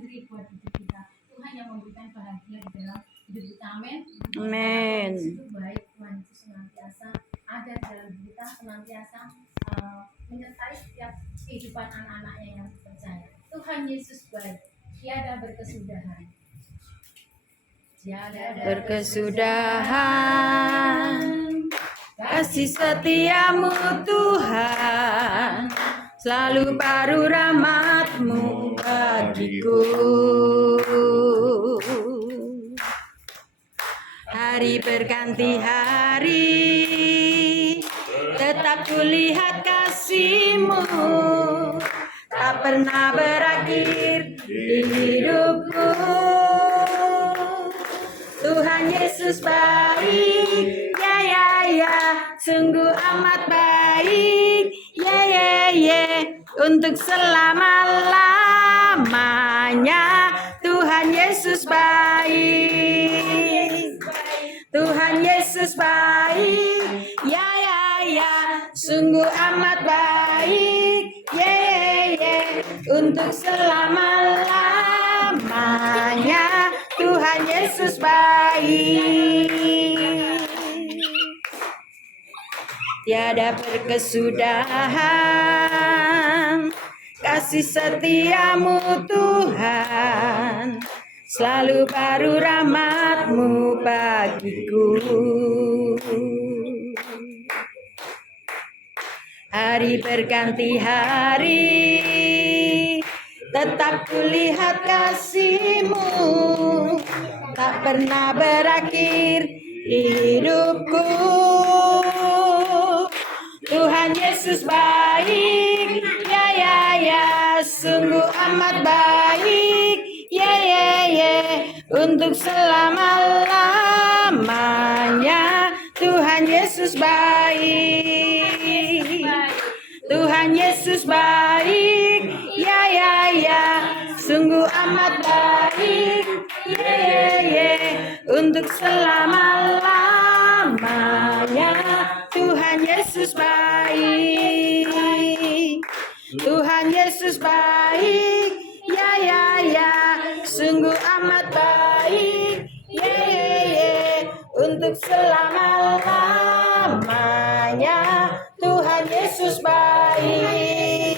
sendiri buat hidup kita. Tuhan yang memberikan bahagia di dalam hidup kita. Amin. Amin. Itu baik, Tuhan Yesus senantiasa ada di dalam kita, senantiasa menyertai setiap kehidupan anak-anaknya yang percaya. Tuhan Yesus baik, tiada berkesudahan. Tiada Berkesudahan kasih setiamu Tuhan, selalu baru rahmat-Mu bagiku. Hari berganti hari, tetap kulihat kasih-Mu, tak pernah berakhir di hidupku. Tuhan Yesus baik, ya ya ya, sungguh amat baik, ya ya ya, untuk selama-lamanya. Tuhan Yesus baik, Tuhan Yesus baik, ya ya ya, sungguh amat baik, ya ya ya, untuk selama-lamanya. Tuhan Yesus baik, tiada berkesudahan kasih setiamu Tuhan, selalu baru rahmat-Mu bagiku. Hari berganti hari, tetap kulihat kasih-Mu, tak pernah berakhir di hidupku. Tuhan Yesus baik, ya ya ya, sungguh amat baik, ya ya ya, untuk selama-lamanya. Tuhan Yesus baik, Tuhan Yesus baik, ya ya ya, sungguh amat baik, ya ya ya, untuk selama-lamanya. Tuhan Yesus baik, Tuhan Yesus baik, ya ya ya, sungguh amat baik, ya ya ya, untuk selama-lamanya. Tuhan Yesus baik,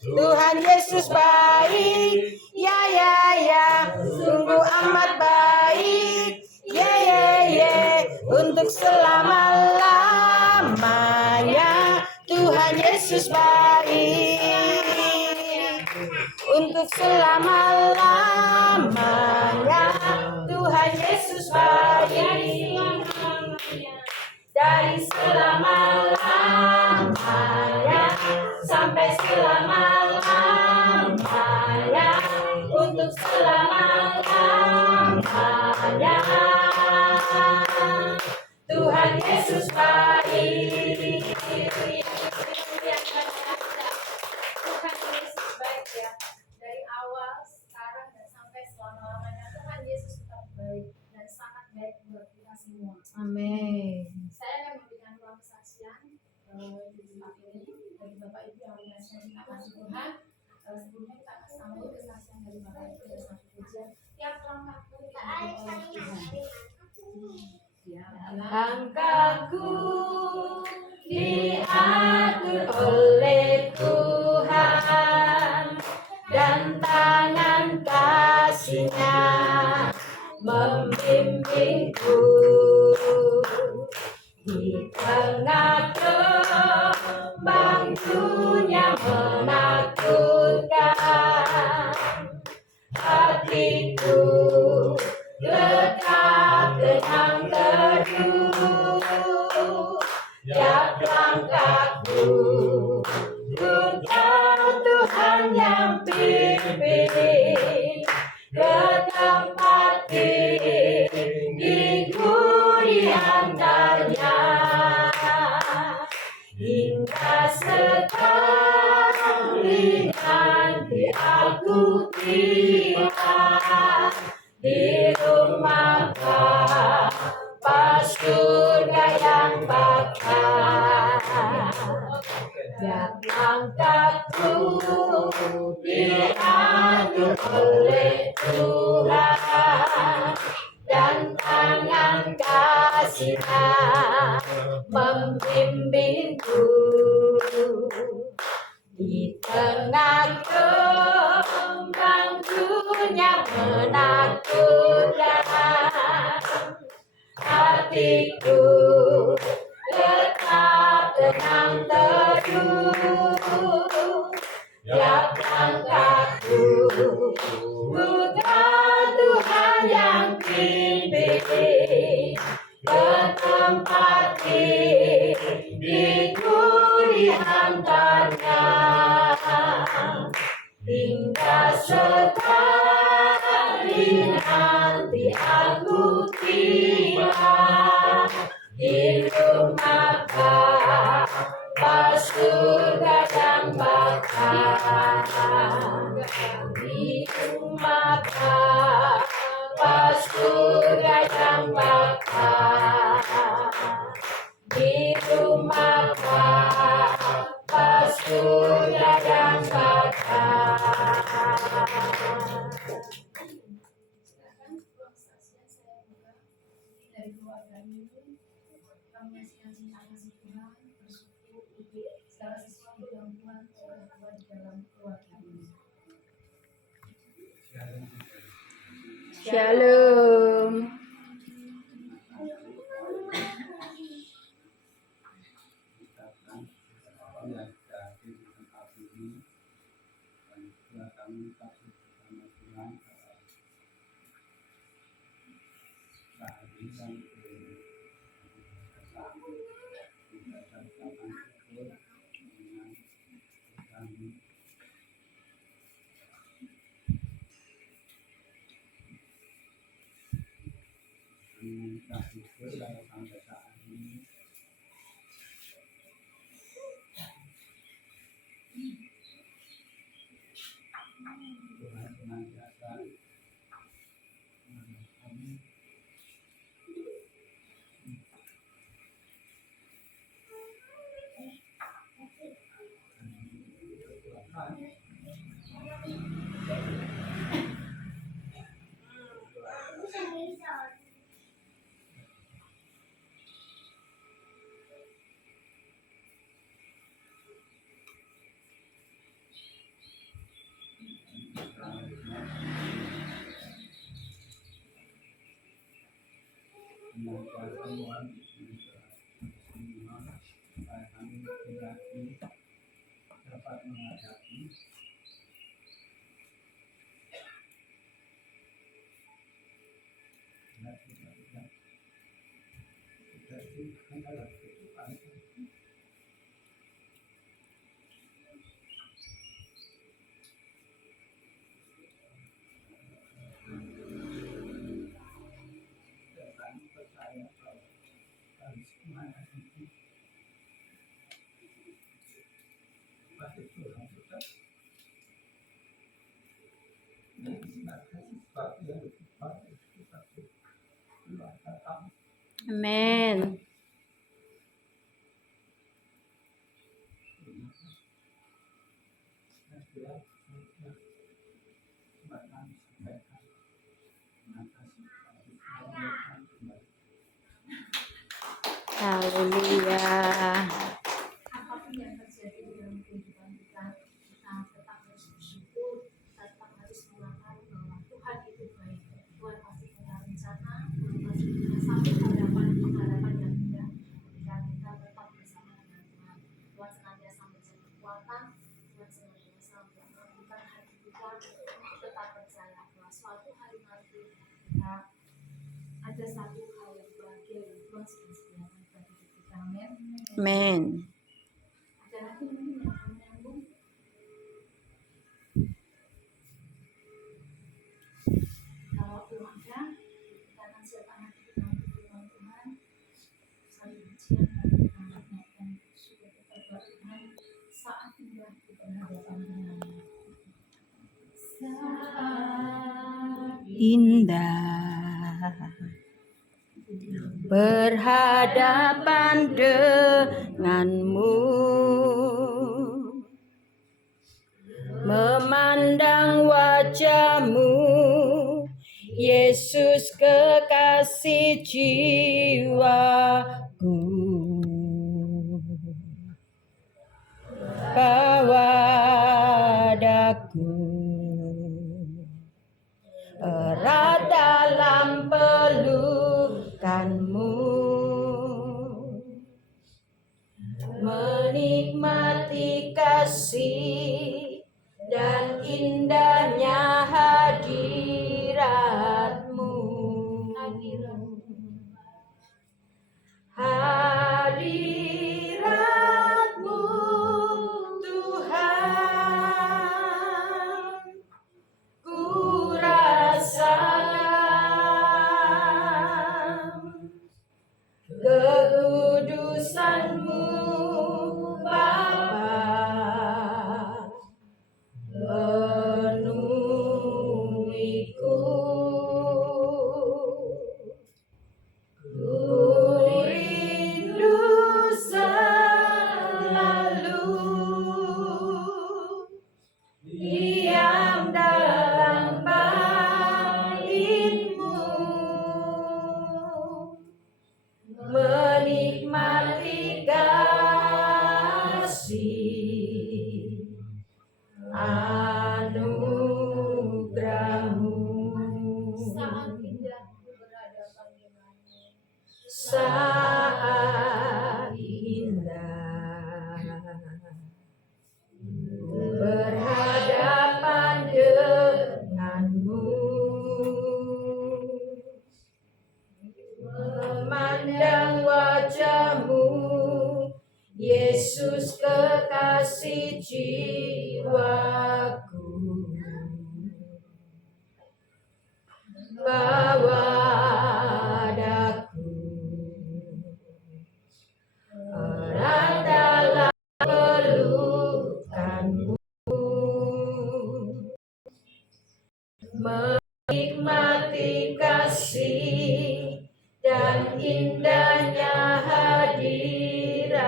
Tuhan Yesus baik, ya ya ya, sungguh amat baik, ya ya ya, untuk selama-lamanya. Tuhan Yesus baik, untuk selama-lamanya. Tuhan Yesus baik, dari selama-lamanya sampai selama-lamanya, untuk selama-lamanya. Tuhan Yesus baik. Tuhan Yesus baik ya, dari awal, sekarang, dan sampai selama-lamanya. Tuhan Yesus tetap baik dan sangat baik buat kita semua. Amin. Saya akan memberikan ruang kesaksian di tempat ini bagi Bapak Ibu yang menyaksikan kasih Tuhan. Sebelumnya kita akan sambut kesaksian dari Bapak Ibu dan satu pujian tiap langkahku diambil oleh Tuhan. Langkahku diatur oleh Tuhan, dan tangan kasih-Nya membimbingku. Di tengah gelombang dunia menakutkan, hatiku tetap tenang teduh. Tiap langkahku ku tahu Tuhan yang pimpin ke tempat tinggiku diantaranya, hingga sekali nanti aku tiba di rumah Bapa surga yang bakal. Tiap langkahku diatur kasihan membimbingku di tengah gelombang dunia menakutkan. Hatiku tetap tenang teduh, tiap langkahku putra Tuhan yang pimpin ke tempat diriku dihantarnya, hingga sekali nanti aku tiba di rumah Bapa surga yang bakar, di rumah Bapa surga yang bakar, di rumah Bapa surga yang bakar. Silakan ruang kesaksian saya buka dari keluarga ini. Kami menyaksikan cinta kasih Tuhan, bersyukur untuk segala sesuatu yang Tuhan sudah buat di dalam keluarga ini. Shalom. Amin. Haleluya. Apapun yang terjadi di dalam kehidupan kita, kita tetap harus bersyukur, tetap harus mengakui bahwa Tuhan itu baik. Tuhan pasti punya rencana, Tuhan pasti punya satu pengharapan yang indah. Ketika kita tetap bersama dengan Tuhan, Tuhan senantiasa memberikan kekuatan, Tuhan senantiasa membuka hati kita untuk tetap percaya bahwa suatu hari nanti kita ada satu hal yang bahagia yang Tuhan sudah sediakan bagi kita. Amin. Amin. Ada lagi mungkin yang akan menyambung? Kalau belum ada, kita akan siapkan hati kita untuk firman Tuhan. Saling ujian dan kita naikkan syukur kita kepada Tuhan saat tiba di berhadapan dengannya. Saat Indah berhadapan denganmu, memandang wajahmu, Yesus kekasih. kekasih jiwaku, padaku erat dalam pelukanmu, menikmati kasih dan indahnya hadiratmu. Hadiratmu Tuhan, ku rasakan kekudusan-Mu Bapa, penuhiku. Ku rindu selalu diam dalam bait-Mu, menikmati kasih anugerah-Mu. Saat indah berhadapan denganmu. Saat indah berhadapan denganmu, memandang wajah-Mu, Yesus kekasih jiwaku, bawa daku erat dalam pelukan-Mu, menikmati kasih dan indahnya hadirat-Mu.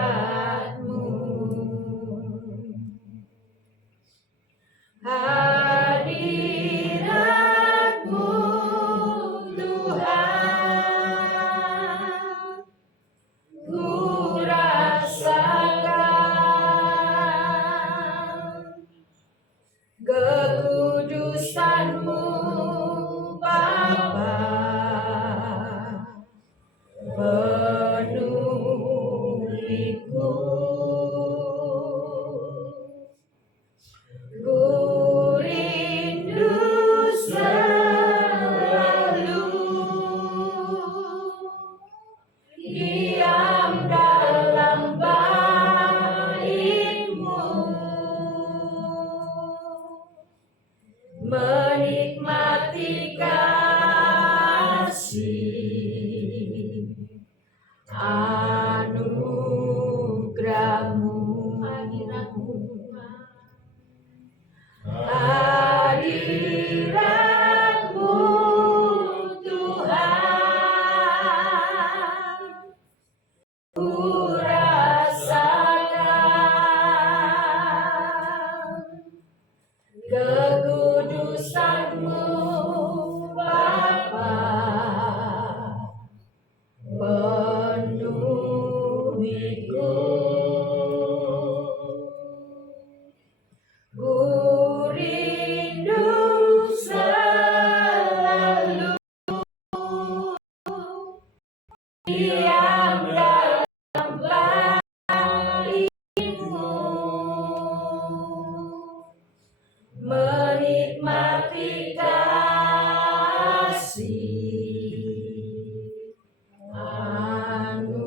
Hadirat-Mu Tuhan, ku rasakan kekudusan-Mu Bapa, penuhiku. Ku rindu selalu diam dalam bait-Mu, menikmati kasih anugerah-Mu. Hadirat-Mu Tuhan, ku rasakan kekudusan-Mu Bapa, penuhiku. Ku rindu selalu diam dalam bait-Mu, menikmati kasih anugerah-Mu,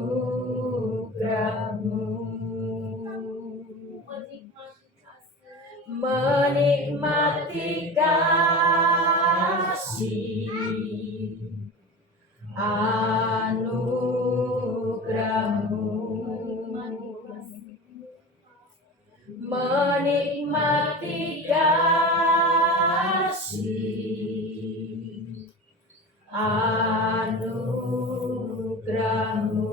menikmati kasih anugerah-Mu, menikmati kasih anugerah-Mu.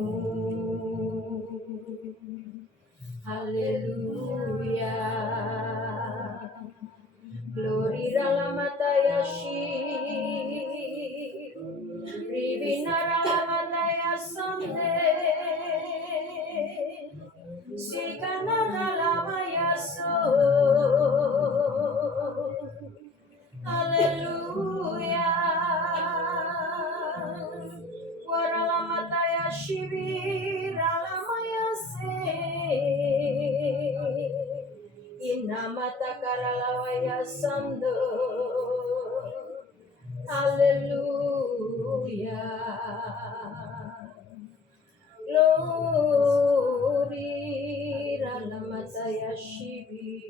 Haleluya. Glory dalam mata Yashi, Ribina Sando. Haleluya. Glory Ralamataya Shivi.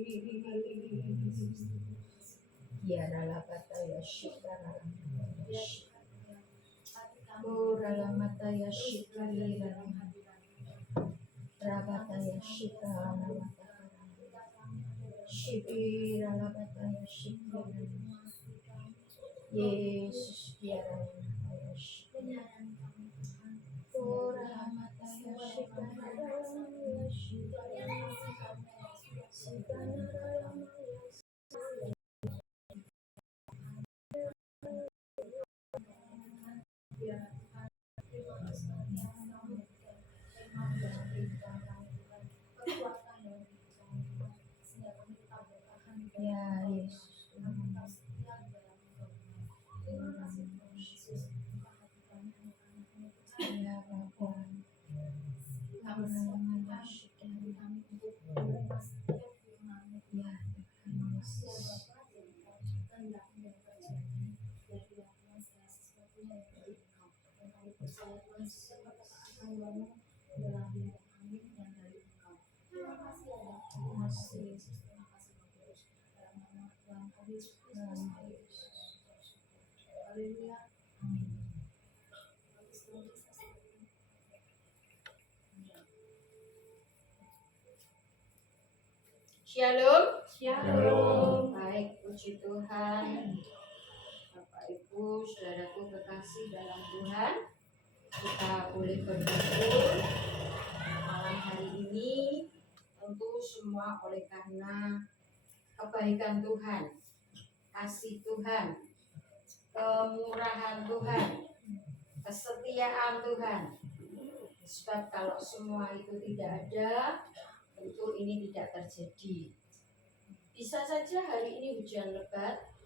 Ya Ralamataya Shikara. Oh Ralamataya Shikari Rabataya Shikara. Shivi Ralamataya Shikara. Yesus biar Ralamataya Shikara. Oh Ralamataya Shikara. Ya Yesus. Ya Bapa. Ya Yesus. Shalom. Shalom. Baik, puji Tuhan. Bapak Ibu, saudaraku kekasih dalam Tuhan, kita boleh berkumpul malam hari ini tentu semua oleh karena kebaikan Tuhan, kasih Tuhan, kemurahan Tuhan, kesetiaan Tuhan. Sebab kalau semua itu tidak ada, tentu ini tidak terjadi. Bisa saja hari ini hujan lebat,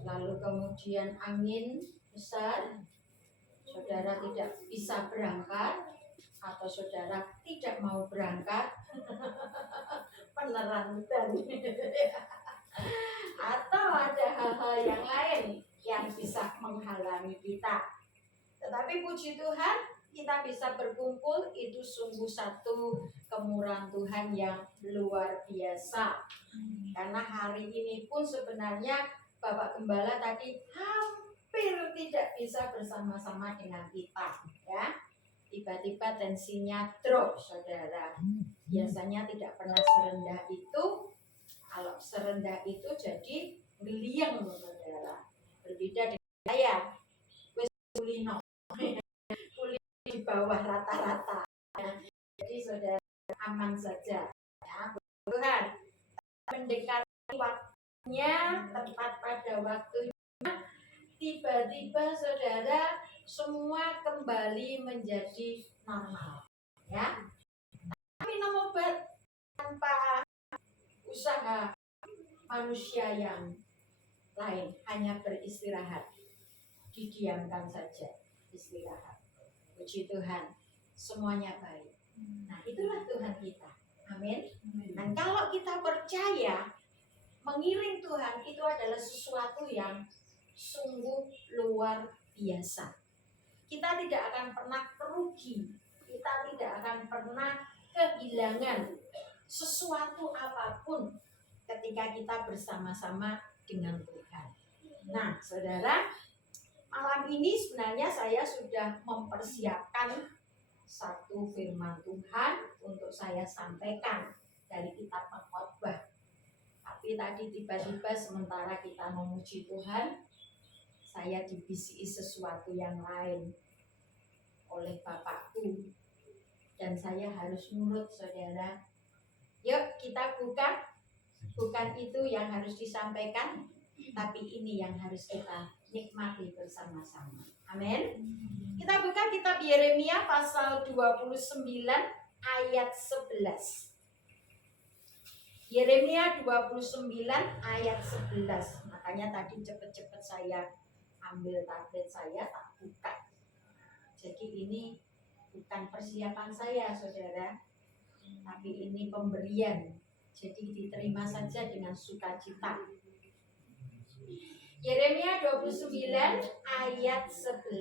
lalu kemudian angin besar, saudara tidak bisa berangkat, atau saudara tidak mau berangkat, peneran hutan, atau ada hal-hal yang lain yang bisa menghalangi kita. Tetapi puji Tuhan, kita bisa berkumpul, itu sungguh satu kemurahan Tuhan yang luar biasa. Karena hari ini pun sebenarnya Bapak Gembala tadi hampir tidak bisa bersama-sama dengan kita, ya. Tiba-tiba tensinya drop, saudara. Biasanya tidak pernah serendah itu. Kalau serendah itu jadi miliang, saudara. Berbeda dengan saya, wis kulino di bawah rata-rata. Jadi saudara aman saja, ya. Tuhan mendekati waktunya, tepat pada waktunya, tiba-tiba saudara semua kembali menjadi normal, ya. Minum obat tanpa usaha manusia yang lain, hanya beristirahat, didiamkan saja, istirahat. Puji Tuhan, semuanya baik. Nah, itulah Tuhan kita. Amin. Dan kalau kita percaya mengiring Tuhan, itu adalah sesuatu yang sungguh luar biasa. Kita tidak akan pernah rugi, kita tidak akan pernah kehilangan sesuatu apapun ketika kita bersama-sama dengan Tuhan. Nah, saudara, malam ini sebenarnya saya sudah mempersiapkan satu firman Tuhan untuk saya sampaikan dari kitab Pengkhotbah. Tapi tadi tiba-tiba sementara kita memuji Tuhan, saya dibisiki sesuatu yang lain oleh Bapakku. Dan saya harus nurut, saudara. Yuk kita buka. Bukan itu yang harus disampaikan, tapi ini yang harus kita nikmati bersama-sama. Amin. Kita buka kitab Yeremia pasal 29 ayat 11. Yeremia 29 ayat 11. Makanya tadi cepet-cepet saya ambil tablet saya, tak buka. Jadi ini bukan persiapan saya, saudara, tapi ini pemberian Jadi diterima saja dengan sukacita. Yeremia 29 ayat 11.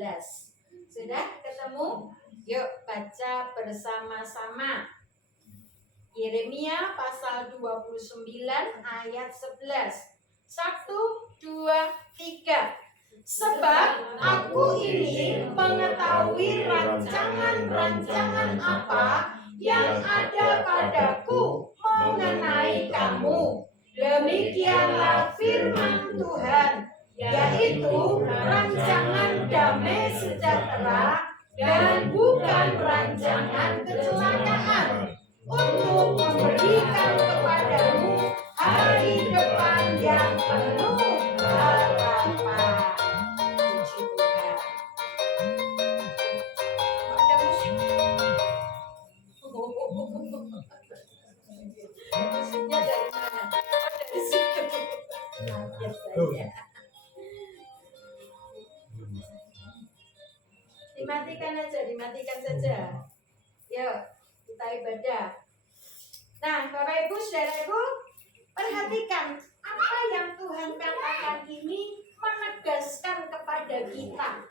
Sudah ketemu? Yuk baca bersama-sama. Yeremia pasal 29 ayat 11. 1, 2, 3. Sebab aku ini mengetahui rancangan-rancangan apa yang ada padaku mengenai kamu. Demikianlah firman Tuhan, yaitu rancangan damai sejahtera dan bukan rancangan kecelakaan, untuk memberikan kepadamu hari depan yang penuh harapan. Puji Tuhan. Ada musik. Musiknya dari mana? Oh, dari situ. Kaget saya. Dimatikan saja. Yuk, kita ibadah. Nah, Bapak Ibu, Saudaraku, perhatikan apa yang Tuhan katakan ini menegaskan kepada kita,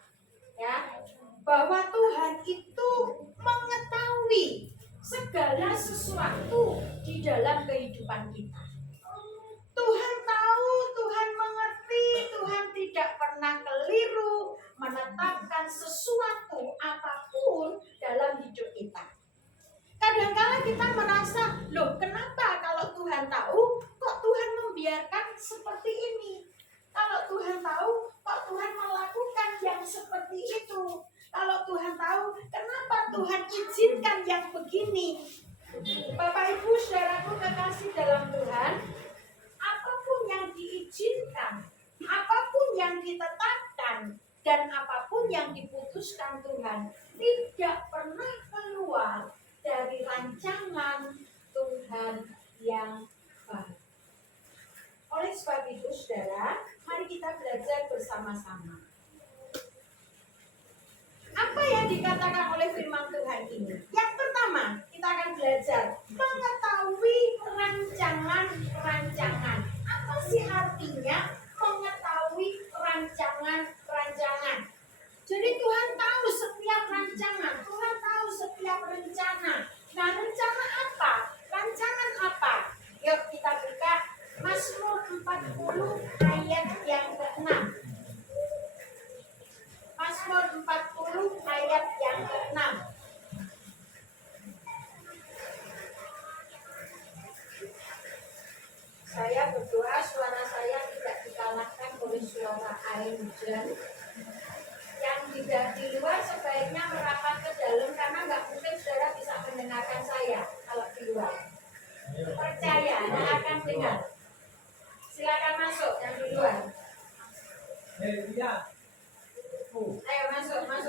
ya, bahwa Tuhan itu mengetahui segala sesuatu di dalam kehidupan kita. Tuhan tahu, Tuhan mengerti, Tuhan tidak pernah keliru menetapkan sesuatu apapun dalam hidup kita. Kadang-kala kita merasa, loh kenapa kalau Tuhan tahu, kok Tuhan membiarkan seperti ini? Kalau Tuhan tahu, kok Tuhan melakukan yang seperti itu? Kalau Tuhan tahu, kenapa Tuhan izinkan yang begini? Bapak Ibu Saudaraku kekasih dalam Tuhan, apapun yang diizinkan, apapun yang ditetapkan, dan apapun yang diputuskan Tuhan tidak pernah keluar dari rancangan Tuhan yang baik. Oleh sebab itu, saudara, mari kita belajar bersama-sama. Apa yang dikatakan oleh firman Tuhan ini? Yang pertama, kita akan belajar mengetahui rancangan-rancangan. Apa sih artinya mengetahui rancangan-rancangan? Jadi Tuhan tahu setiap rancangan, Tuhan tahu setiap rencana. Nah, rencana apa? Rancangan apa? Yuk kita buka Mazmur 40 ayat yang ke-6. Mazmur 40 ayat yang ke-6. Saya berdoa suara saya tidak dikalahkan oleh suara air hujan. Yang tidak di luar sebaiknya merapat ke dalam, karena nggak mungkin saudara bisa mendengarkan saya kalau di luar. Percaya, nggak akan dengar. Silakan masuk yang di luar. Ayo masuk.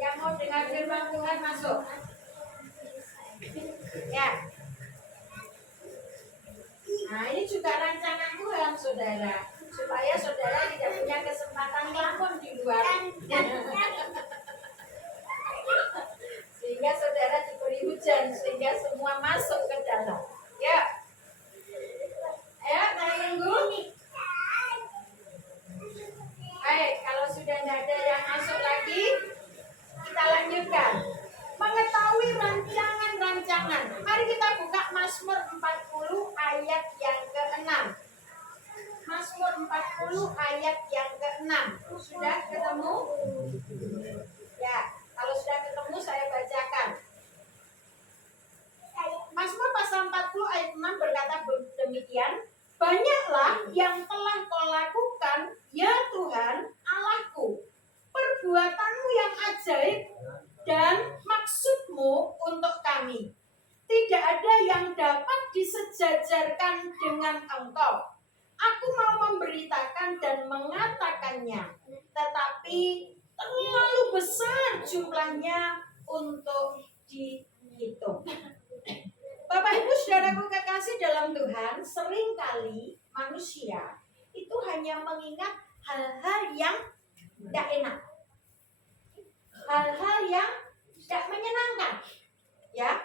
Yang mau dengar firman Tuhan masuk. Ya. Nah, ini juga rancangan Tuhan, saudara, supaya saudara tidak punya kesempatan ngelamun di luar. Sehingga saudara diberi hujan, sehingga semua masuk ke dalam. Ya. Ayo, kita tunggu. Baik, kalau sudah tidak ada yang masuk lagi, kita lanjutkan. Mengetahui rancangan-rancangan. Mari kita buka Mazmur 40 ayat yang ke-6. Mazmur 40 ayat yang ke-6. Sudah ketemu? Ya, kalau sudah ketemu saya bacakan. Mazmur pasal 40 ayat 6 berkata demikian. Banyaklah yang telah kau lakukan, ya Tuhan Allahku, perbuatanmu yang ajaib dan maksudmu untuk kami. Tidak ada yang dapat disejajarkan dengan Engkau. Aku mau memberitakan dan mengatakannya, tetapi terlalu besar jumlahnya untuk dihitung. Bapak Ibu Saudaraku kekasih dalam Tuhan, seringkali manusia itu hanya mengingat hal-hal yang tidak enak, hal-hal yang tidak menyenangkan, ya.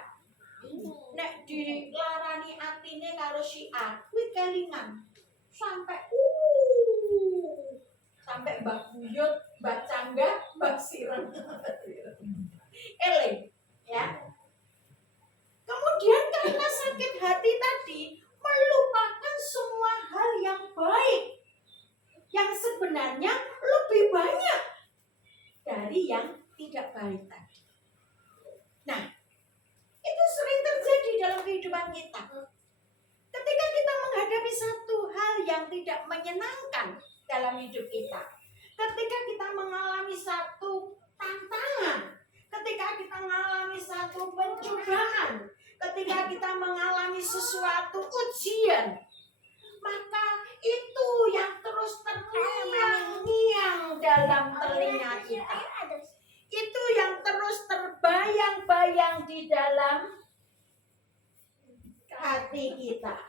nek dilarani atine karo si A kuwi kelingan sampai sampai Mbak Buyut, Mbak Cangga, Mbak Sirem. Eling ya. Kemudian karena sakit hati tadi melupakan semua hal yang baik yang sebenarnya lebih banyak dari yang tidak baik tadi. Nah, itu sering terjadi dalam kehidupan kita. Ketika kita menghadapi satu hal yang tidak menyenangkan dalam hidup kita, ketika kita mengalami satu tantangan, ketika kita mengalami satu pencobaan, ketika kita mengalami sesuatu ujian, maka itu yang terus terngiang-ngiang dalam telinga kita. Itu yang terus terbayang-bayang di dalam hati kita.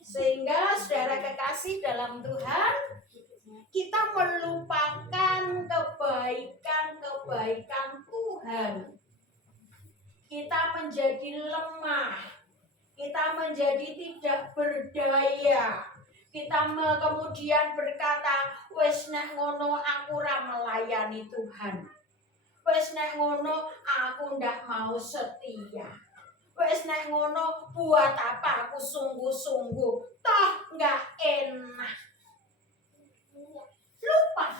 Sehingga saudara kekasih dalam Tuhan, kita melupakan kebaikan-kebaikan Tuhan. Kita menjadi lemah. Kita menjadi tidak berdaya. Kita kemudian berkata, wes nek ngono aku ora melayani Tuhan. Wes nek ngono aku ndak mau setia. Wes nek ngono buat apa aku sungguh-sungguh, toh nggak enak. Lupa.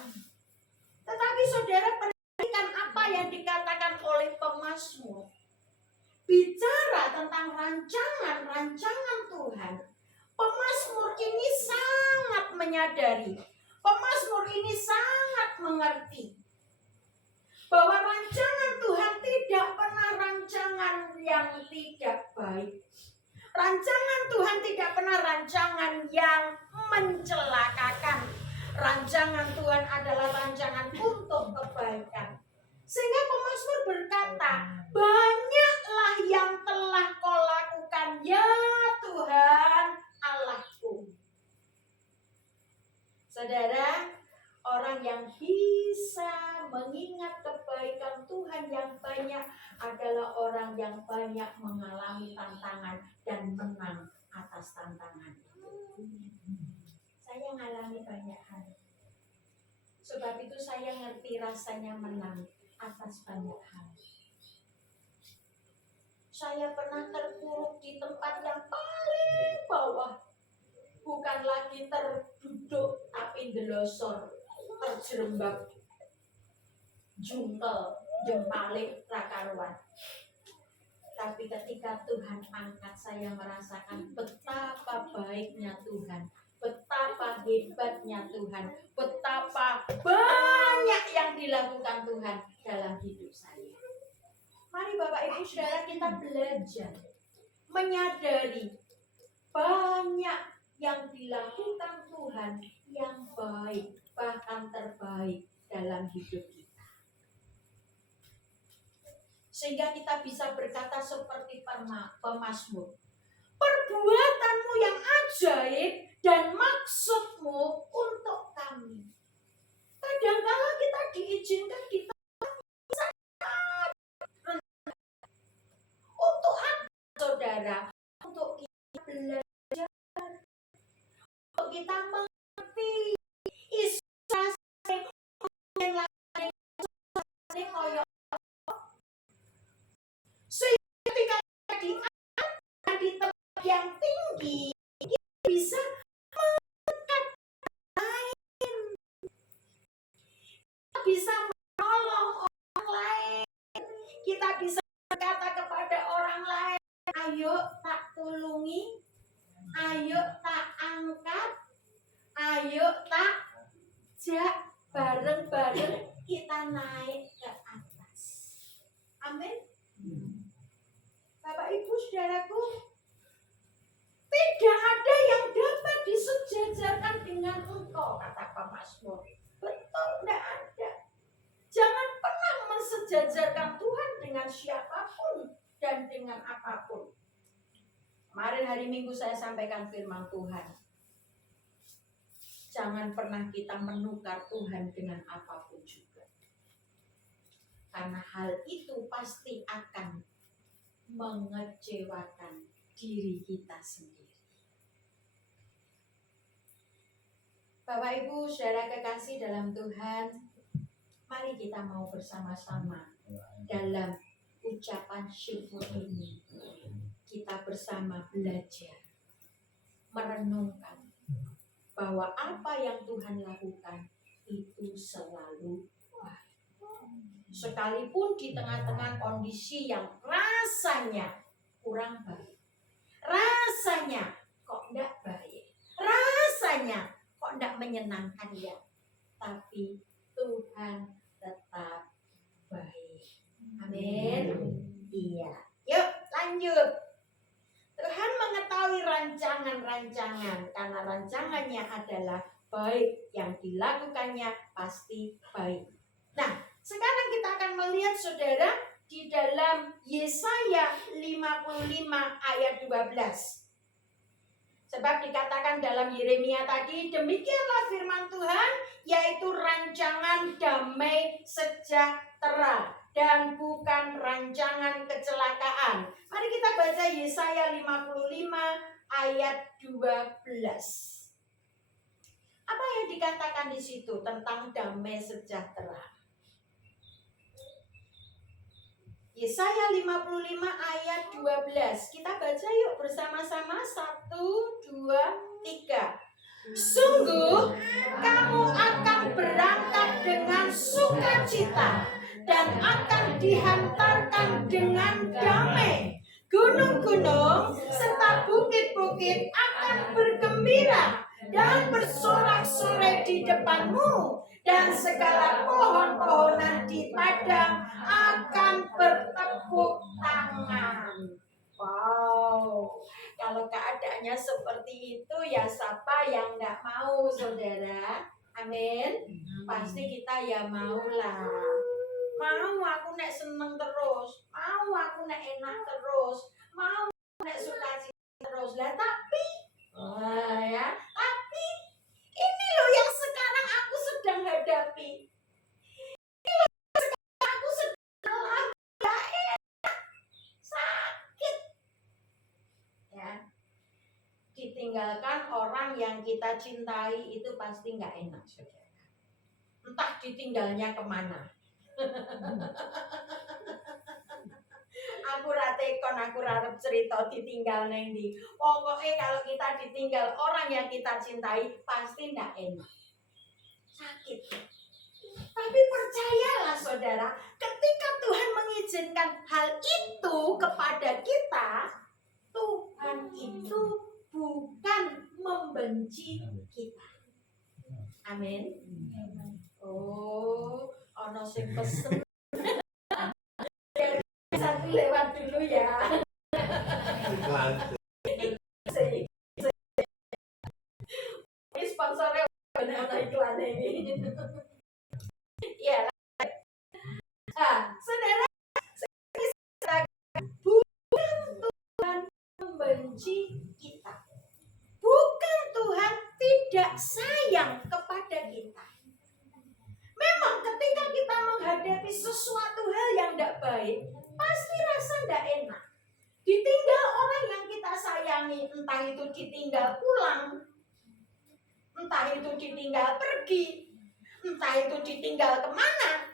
Tetapi saudara perhatikan apa yang dikatakan oleh pemazmur. Bicara tentang rancangan-rancangan Tuhan. Pemazmur ini sangat menyadari, pemazmur ini sangat mengerti bahwa rancangan Tuhan tidak pernah rancangan yang tidak baik. Rancangan Tuhan tidak pernah rancangan yang mencelakakan. Rancangan Tuhan adalah rancangan untuk kebaikan. Sehingga pemazmur berkata, banyaklah yang telah kau lakukan ya Tuhan Allahku. Saudara, orang yang bisa mengingat kebaikan Tuhan yang banyak adalah orang yang banyak mengalami tantangan dan menang atas tantangan. Saya mengalami banyak hal. Sebab itu saya ngerti rasanya menang atas banyak hal. Saya pernah terpuruk di tempat yang paling bawah. Bukan lagi terduduk tapi ndelosor, terjerembab, jungkel, jempalik, rakaruan. Tapi ketika Tuhan angkat, saya merasakan betapa baiknya Tuhan, betapa hebatnya Tuhan, betapa banyak yang dilakukan Tuhan dalam hidup saya. Mari Bapak Ibu Saudara kita belajar menyadari banyak yang dilakukan Tuhan yang baik, bahkan terbaik dalam hidup kita. Sehingga kita bisa berkata seperti pemazmur, perbuatanmu yang ajaib dan maksudmu untuk kami. Kadang-kala kita diizinkan kita untuk apa, saudara? Untuk kita belajar, untuk kita mengerti istilah yang lain, sehingga ketika diangkat di tempat yang tinggi, kita bisa mendekat lain, kita bisa menolong orang lain, kita bisa berkata kepada orang lain, ayo tak tulungi, ayo tak angkat, ayo tak jak, bareng-bareng kita naik ke atas. Amin. Bapak Ibu Saudaraku, tidak ada yang dapat disejajarkan dengan engkau, kata pemazmur. Betul, tidak ada. Jangan pernah mensejajarkan Tuhan dengan siapapun dan dengan apapun. Kemarin hari Minggu saya sampaikan firman Tuhan. Jangan pernah kita menukar Tuhan dengan apapun juga. Karena hal itu pasti akan mengecewakan diri kita sendiri. Bapak Ibu, saudara kekasih dalam Tuhan, mari kita mau bersama-sama dalam ucapan syukur ini. Kita bersama belajar, merenungkan bahwa apa yang Tuhan lakukan itu selalu baik. Sekalipun di tengah-tengah kondisi yang rasanya kurang baik, rasanya kok enggak baik, rasanya kok enggak menyenangkan ya, tapi Tuhan tetap baik. Amin. Iya. Yuk lanjut. Tuhan mengetahui rancangan-rancangan karena rancangannya adalah baik, yang dilakukannya pasti baik. Nah, sekarang kita akan melihat saudara di dalam Yesaya 55 ayat 12. Sebab dikatakan dalam Yeremia tadi, demikianlah firman Tuhan, yaitu rancangan damai sejahtera dan bukan rancangan kecelakaan. Mari kita baca Yesaya 55 ayat 12. Apa yang dikatakan di situ tentang damai sejahtera? Yesaya 55 ayat 12. Kita baca yuk bersama-sama. 1, 2, 3. Sungguh kamu akan berangkat dengan sukacita dan akan dihantarkan dengan damai. Gunung-gunung serta bukit-bukit akan bergembira dan bersorak-sorai di depanmu, dan segala pohon-pohonan di padang akan bertepuk tangan. Wow, kalau keadaannya seperti itu ya siapa yang nggak mau saudara? Amin. Pasti kita ya mau lah. Mau aku nek seneng terus, mau aku nek enak terus, mau nek sukacita terus. Lah tapi, tapi ini loh yang sekarang aku sedang hadapi. Ini loh yang sekarang aku sedang alami, gak enak, sakit. Ya, ditinggalkan orang yang kita cintai itu pasti nggak enak, saudara. Entah ditinggalnya kemana. Aku ratekon, aku rarep cerita ditinggal neng di. Pokoknya kalau kita ditinggal orang yang kita cintai pasti nggak enak, sakit. Tapi percayalah saudara, ketika Tuhan mengizinkan hal itu kepada kita, Tuhan itu bukan membenci kita. Amin. Oh, ono sing pesen. Satu lewat dulu ya. Ini sponsornya benar iklan ini. Ya. Saudara, bukan Tuhan membenci kita. Bukan Tuhan tidak sayang kepada kita. Memang ketika kita menghadapi sesuatu hal yang tidak baik, pasti rasa tidak enak. Ditinggal orang yang kita sayangi, entah itu ditinggal pulang, entah itu ditinggal pergi, entah itu ditinggal kemana,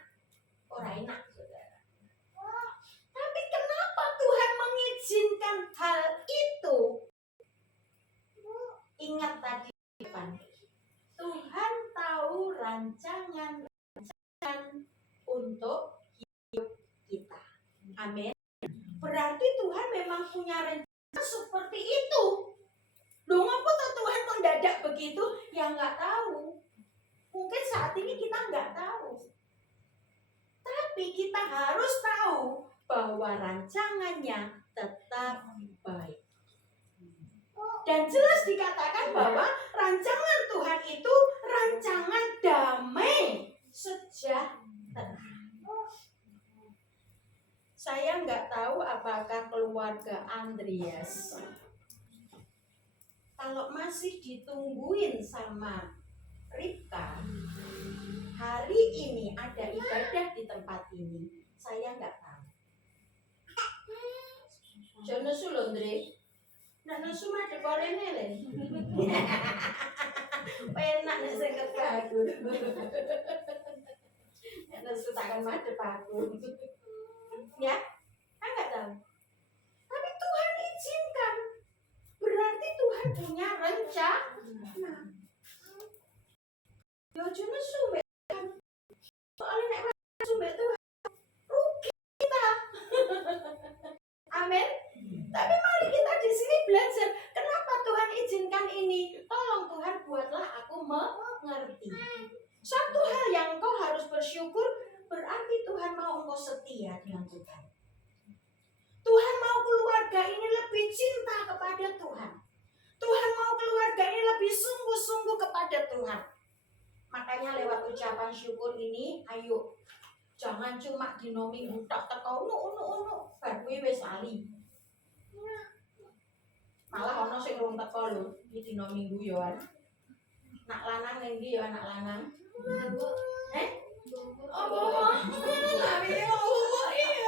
orang enak, saudara. Tapi kenapa Tuhan mengizinkan hal itu? Ingat tadi, Tuhan tahu rancangan untuk hidup kita. Amin. Berarti Tuhan memang punya rencana seperti itu. Loh, ngapa Tuhan mendadak begitu? Ya nggak tahu. Mungkin saat ini kita nggak tahu. Tapi kita harus tahu bahwa rancangannya tetap baik. Dan jelas dikatakan bahwa rancangan Tuhan itu rancangan damai sejahtera. Saya nggak tahu apakah keluarga Andreas kalau masih ditungguin sama Ripka, hari ini ada ibadah di tempat ini, saya nggak tahu. Jangan nesu lho, Ndre. Nek nesu mah dekorene le. Penak nek sing kegagu. Nek nesu takkan madhep aku. Ya, enggak tahu. Tapi Tuhan izinkan. Berarti Tuhan punya rencana. Ya aja nesu mbek. Soalnya nek nesu mbek Tuhan rugi kita. Amin. Tapi mari kita di sini belajar kenapa Tuhan izinkan ini. Tolong Tuhan buatlah aku mengerti. Satu hal yang kau harus bersyukur berarti Tuhan mau engkau setia dengan Tuhan. Tuhan mau keluarga ini lebih cinta kepada Tuhan. Tuhan mau keluarga ini lebih sungguh-sungguh kepada Tuhan. Makanya lewat ucapan syukur ini, ayo jangan cuma dino minggu tak teko unu bar kuwi wis lali. Malah ono sing rung teko lho di dino minggu yo an. Nak lanang ning ndi yo anak lanang? Oh, lari oh iya.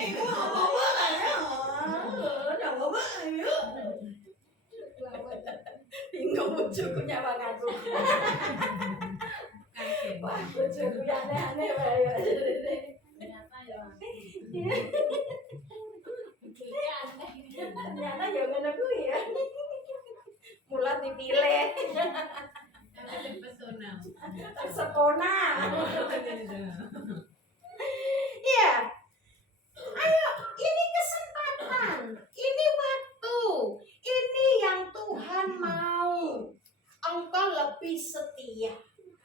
Iku apa ayo? Udah apa ayo? Bingung bojoku nyawang aku. Wah, bojoku aneh-aneh wae. Ternyata ya. Ternyata ya ngono kuwi ya. Mulat dipilih. Terpesona. Iya. Ayo, ini kesempatan. Ini waktu. Ini yang Tuhan mau. Engkau lebih setia.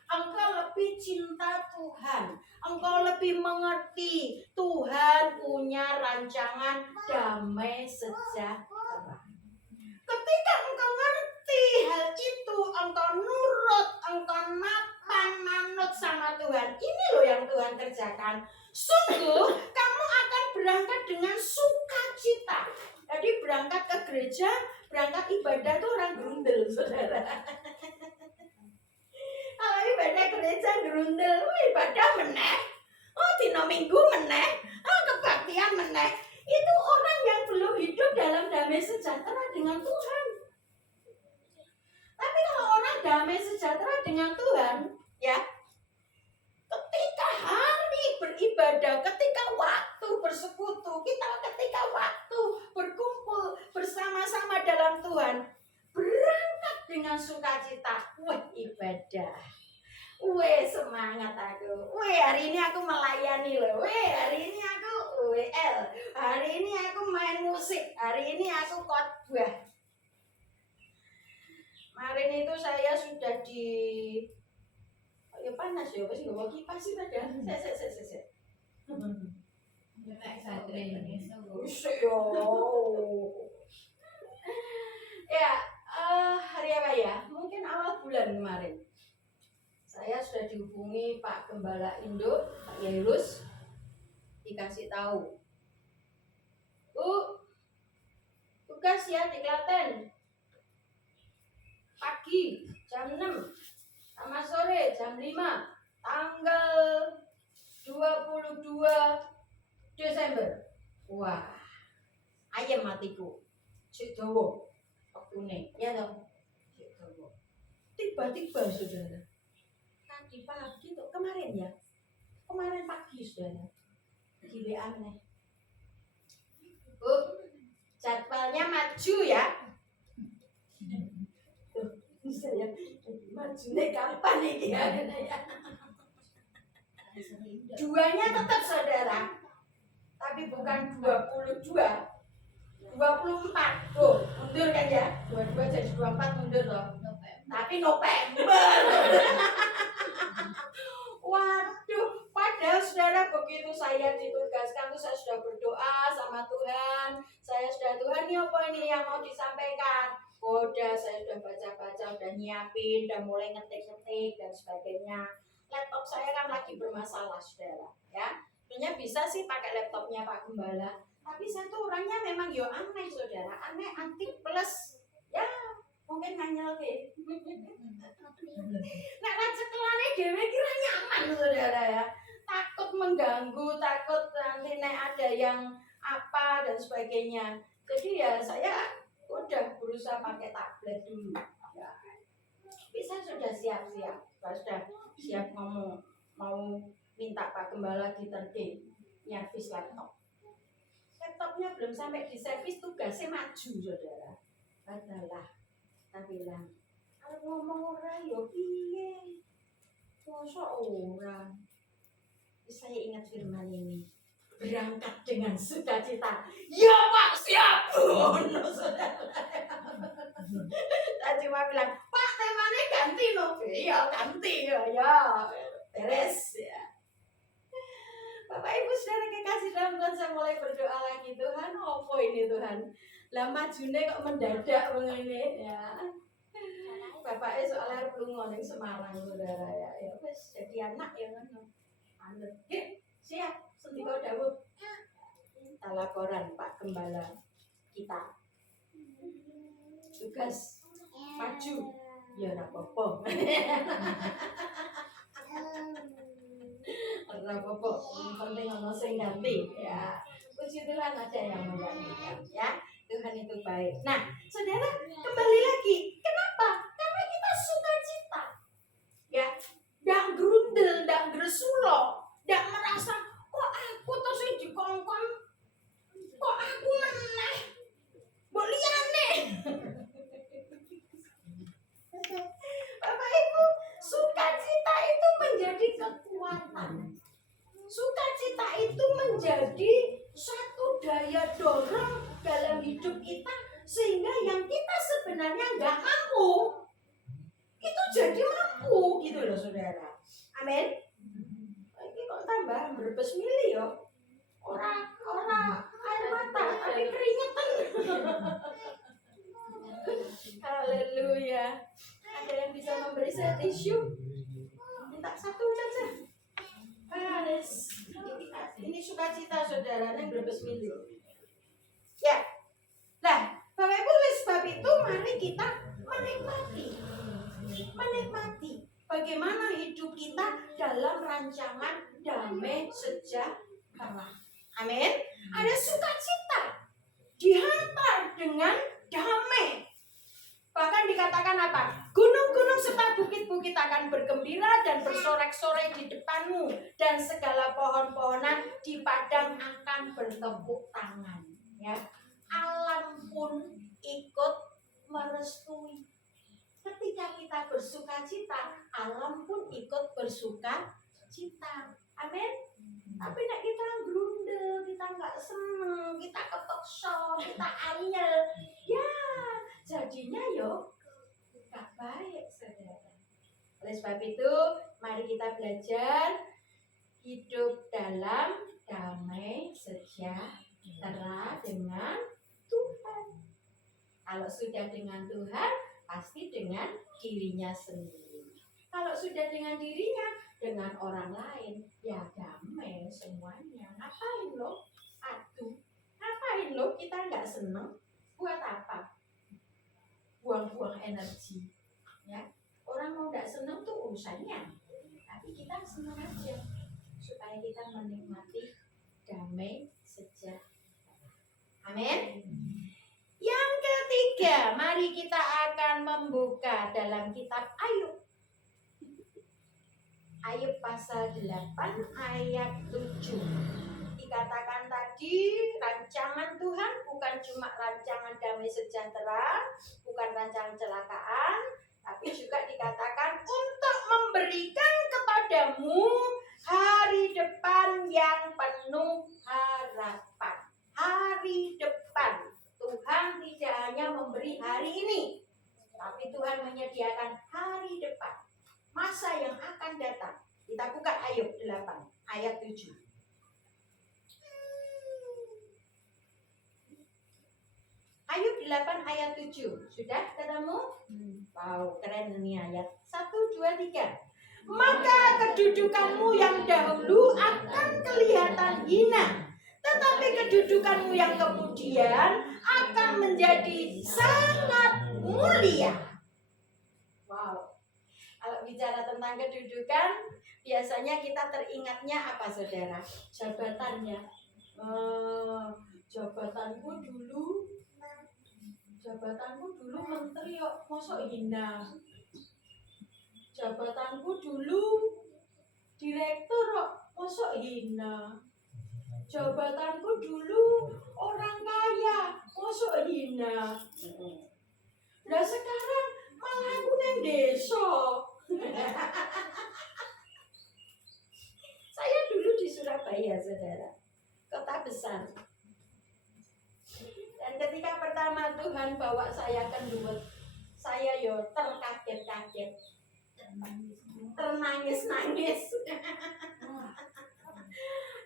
Engkau lebih cinta Tuhan. Engkau lebih mengerti Tuhan punya rancangan damai sejahtera. Ketika engkau ngerti hal itu, engkau nurut, engkau mapan manut sama Tuhan. Ini loh yang Tuhan kerjakan. Sungguh kamu akan berangkat dengan sukacita. Jadi berangkat ke gereja, berangkat ibadah tuh orang gerundel, saudara. Kalau ibadah gereja gerundel, ibadah meneh. Oh, dino minggu meneh. Oh, kebaktian meneh. Itu orang yang belum hidup dalam damai sejahtera dengan Tuhan. Tapi kalau orang damai sejahtera dengan Tuhan, ya, ketika hari beribadah, ketika waktu bersekutu, ketika waktu berkumpul bersama-sama dalam Tuhan, berangkat dengan sukacita. Wah, ibadah. Weh, semangat aku. Weh, hari ini aku melayani loh. Weh, hari ini aku WL. Hari ini aku main musik. Hari ini aku khotbah. Kemarin itu saya sudah di ya panas ya, pasti gak mau kipas sih tadi. Saya. Ya, hari apa ya? Mungkin awal bulan kemarin. Saya sudah dihubungi Pak Gembala Indo, Pak Yairus, dikasih tahu. Tugas ya di Klaten. Pagi jam 6 sama sore jam 5 tanggal 22 Desember. Wah, ayam matiku. Cik Dawa waktune. Ya dong. Cik Dawa. Tiba-tiba saudara. Tadi pagi tuh kemarin ya. Kemarin pagi saudara. Di WA nih. Bu, jadwalnya maju ya. Saya majunya kapan nih ya? Duanya tetap saudara, tapi bukan 22, 24. Oh, mundur kan ya? 22 jadi 24 mundur loh. Tapi November. Waduh, padahal saudara begitu saya ditugaskan tuh saya sudah berdoa sama Tuhan. Saya sudah, Tuhan ini apa ini yang mau disampaikan? Udah, saya sudah baca-baca, udah nyiapin, udah mulai ngetik-ngetik dan sebagainya. Laptop saya kan lagi bermasalah, saudara. Ya, sebenarnya bisa sih pakai laptopnya Pak Gembala. Tapi saya tuh orangnya memang yo aneh, saudara. Aneh, antik plus. Ya, mungkin nganyel ke. Nek cekelane dhewe kira nyaman, saudara ya. Takut mengganggu, takut nanti nek ada yang apa dan sebagainya. Jadi ya saya udah berusaha pakai tablet dulu. Ya. Tapi saya sudah siap-siap, sudah siap ngomong mau minta Pak Gembala ditertib nyervis laptop. Laptopnya belum sampai di servis, tugasnya maju saudara. Adalah, saya bilang, kalau ngomong orang yo piye, masa orang. Saya ingat firman ini, berangkat dengan sukacita. Ya Pak, siap Bun. Saya cuma bilang, Pak temanya ganti loh. Iya ganti ya, beres ya. Bapak Ibu saudara kekasih dalam Tuhan, saya mulai berdoa lagi. Tuhan, apa ini Tuhan? Lah majune kok mendadak begini ya. Bapaknya soalnya perlu ngoning Semarang saudara ya. Ya wes jadi anak ya ngono. Anut. Siap, sendika dawuh. Kita laporan Pak Gembala kita. Tugas maju. Ya ora apa-apa. Ora apa-apa, penting ono sing ganti ya. Puji Tuhan ada yang menggantikan ya. Tuhan itu baik. Nah, saudara kembali lagi. Kenapa? Karena kita sukacita. Ya, ndak grundel, ndak gresulo, ndak merasa kok aku terus sing dikongkon, kok aku meneh. Mbok liyane. Bapak Ibu, sukacita itu menjadi kekuatan. Sukacita itu menjadi satu daya dorong dalam hidup kita, sehingga yang kita sebenarnya nggak mampu itu jadi mampu gitu loh saudara. Amin. Ini kok tambah berbes mili yo. Ora air mata tapi keringetan. Haleluya. Ada yang bisa memberi saya tisu? Minta satu saja. Ini sukacita saudara yang berbes mili. Ya. Nah, Bapak Ibu, oleh sebab itu mari kita menikmati bagaimana hidup kita dalam rancangan damai sejahtera. Amin. Ada sukacita dihantar dengan damai. Bahkan dikatakan apa? Gunung-gunung serta bukit-bukit akan bergembira dan bersorak-sorai di depanmu, dan segala pohon-pohonan di padang akan bertepuk tangan. Ya, alam pun ikut merestui. Ketika kita bersukacita, alam pun ikut bersukacita. Amin. Tapi nek kita grundel, kita nggak seneng, kita kepeksa, kita anyel, ya jadinya yo gak baik saudara. Oleh sebab itu, mari kita belajar hidup dalam damai sejahtera dengan Tuhan. Kalau sudah dengan Tuhan, pasti dengan dirinya sendiri. Kalau sudah dengan dirinya, dengan orang lain, ya damai semuanya. Ngapain lo? Aduh, ngapain lo kita nggak seneng? Buat apa? Buang-buang energi. Ya, orang mau nggak seneng tuh urusannya. Tapi kita seneng aja supaya kita menikmati damai sejahtera. Amin. Yang ketiga, mari kita akan membuka dalam kitab Ayub. Ayub pasal 8 ayat 7. Dikatakan tadi, rancangan Tuhan bukan cuma rancangan damai sejahtera, bukan rancangan kecelakaan, tapi juga dikatakan untuk memberikan kepadamu hari depan yang penuh harapan. Hari depan. Tuhan tidak hanya memberi hari ini, tapi Tuhan menyediakan hari depan. Masa yang akan datang. Kita buka Ayub 8 ayat 7. Ayub 8 ayat 7. Sudah ketemu? Wow, keren ini ayat. 1, 2, 3. Maka kedudukanmu yang dahulu akan kelihatan hina, tetapi kedudukanmu yang kemudian akan menjadi sangat mulia. Wow. Kalau bicara tentang kedudukan, biasanya kita teringatnya apa saudara? Jabatannya. jabatanku dulu menteri kok mosok hina. Jabatanku dulu direktur kok mosok hina. Jabatanku dulu orang kaya mosok hina. Lah sekarang malah aku nang desa. Saya dulu di Surabaya, saudara, kota besar. Dan ketika pertama Tuhan bawa saya ke Luwet, saya yo terkaget-kaget, ternangis-nangis,